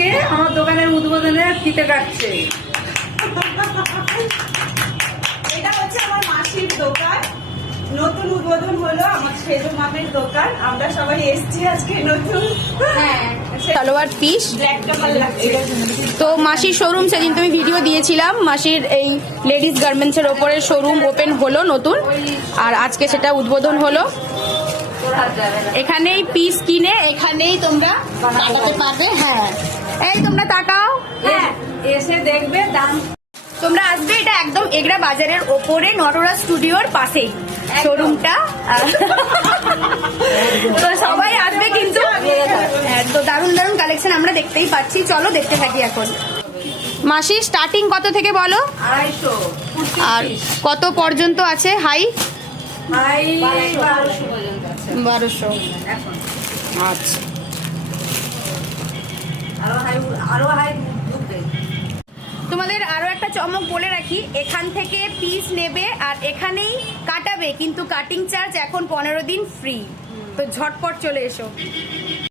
আজকে আমার দোকানের উদ্বোধনে ফিতে কাটছে। এটা হচ্ছে আমার মাসির দোকান, নতুন উদ্বোধন হলো আমার সেজো মামের দোকান। আমরা সবাই এসেছি আজকে নতুন। হ্যাঁ, সালোয়ার পিস ব্ল্যাক কালার লাগছে। তো মাসির শোরুম সেদিন তুমি ভিডিও দিয়েছিলাম, মাসির এই লেডিস গার্মেন্টস এর ওপরে শোরুম ওপেন হলো নতুন, আর আজকে সেটা উদ্বোধন হলো। এখানেই পিস কিনে এখানেই তোমরা তাকাতে পারবে। হ্যাঁ, এই তোমরা তাকাও, হ্যাঁ এসে দেখবে দাম। তোমরা আসবে, এটা একদম এগরা বাজারের ওপরে নটরাজ স্টুডিওর পাশেই শোরুমটা। তো সবাই আসবে কিন্তু। হ্যাঁ, তো দারুণ দারুণ কালেকশন আমরা দেখতেই পাচ্ছি, চলো দেখতে থাকি এখন। মাসি স্টার্টিং কত থেকে বলো? 250 আর কত পর্যন্ত আছে হাই? হাই 1200 পর্যন্ত আছে 1200। এখন। আচ্ছা, আরো হাই ঢুকবে। তোমাদের আরো একটা চমক বলে রাখি, এখান থেকে পিস নেবে আর এখানেই কাটাবে, কিন্তু কাটিং চার্জ এখন 15 দিন ফ্রি। তো ঝটপট চলে এসো।